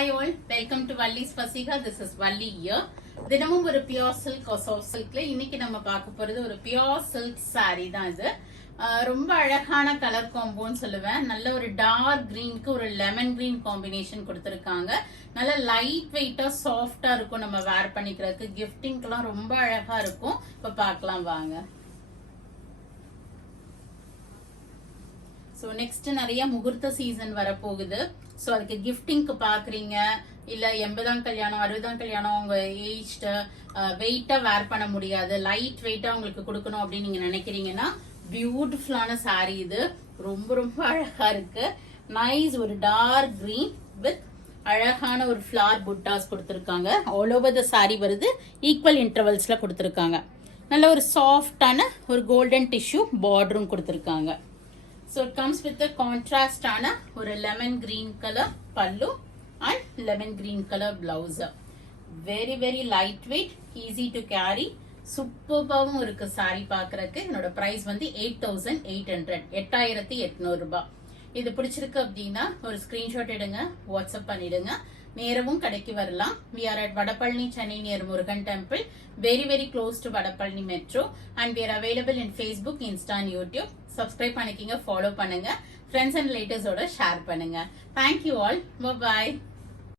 Hi all, welcome to Valli's Fasika. This is Valli here. தினமும் ஒரு pure silk soft சில்க்ல இன்னைக்கு நம்ம பார்க்க போறது ஒரு பியோர் சில்க் saree தான் இது. ரொம்ப அழகான கலர் காம்போன்னு சொல்லுவேன். நல்ல ஒரு டார்க் கிரீனுக்கு ஒரு லெமன் கிரீன் காம்பினேஷன் கொடுத்துருக்காங்க. நல்ல லைட் வெயிட்டா சாஃப்டா இருக்கும், நம்ம வேர் பண்ணிக்கிறதுக்கு கிஃப்டிங்க்குலாம் ரொம்ப அழகா இருக்கும். இப்ப பார்க்கலாம் வாங்க. ஸோ நெக்ஸ்ட் நிறைய முகூர்த்த சீசன் வரப்போகுது. ஸோ அதுக்கு கிஃப்டிங்க்கு பாக்குறீங்க, இல்ல 80ஆம் கல்யாணம் 60ஆம் கல்யாணம் உங்க ஏஜ்ட வெயிட்டா வேர் பண்ண முடியாது, லைட் வெயிட்டா உங்களுக்கு கொடுக்கணும் அப்படின்னு நீங்க நினைக்கிறீங்கன்னா பியூட்டிஃபுல்லான சாரீ இது. ரொம்ப ரொம்ப அழகா இருக்கு. நைஸ் ஒரு டார்க் கிரீன் வித் அழகான ஒரு ஃபிளார் புட்டாஸ் கொடுத்துருக்காங்க. ஆல் ஓவர் த சாரீ வருது, ஈக்குவல் இன்டர்வல்ஸ்ல கொடுத்துருக்காங்க. நல்ல ஒரு சாஃப்டான ஒரு கோல்டன் டிஷ்யூ பார்டரும் கொடுத்துருக்காங்க. So it comes with the contrast ஆன ஒரு lemon green color pallu and lemon green color blouse. Very very lightweight, easy to carry. சூப்பர்பாவும் இருக்கு சாரி பார்க்கறதுக்கு. என்னோட பிரைஸ் வந்து 8800, 8800 ரூபாய். இது பிடிச்சிருக்கு அப்படின்னா ஒரு ஸ்கிரீன்ஷாட் எடுங்க, வாட்ஸ்அப் பண்ணிடுங்க. நேரமும் கடைக்கு வரலாம். We are at Vadapalani, Chennai near Murugan Temple, very very close to Vadapalani Metro, and we are available in Facebook, Insta and YouTube. Subscribe பண்ணிக்கங்க, follow பண்ணுங்க, friends and relatives ஓட ஷேர் பண்ணுங்க. Thank you all. Bye bye.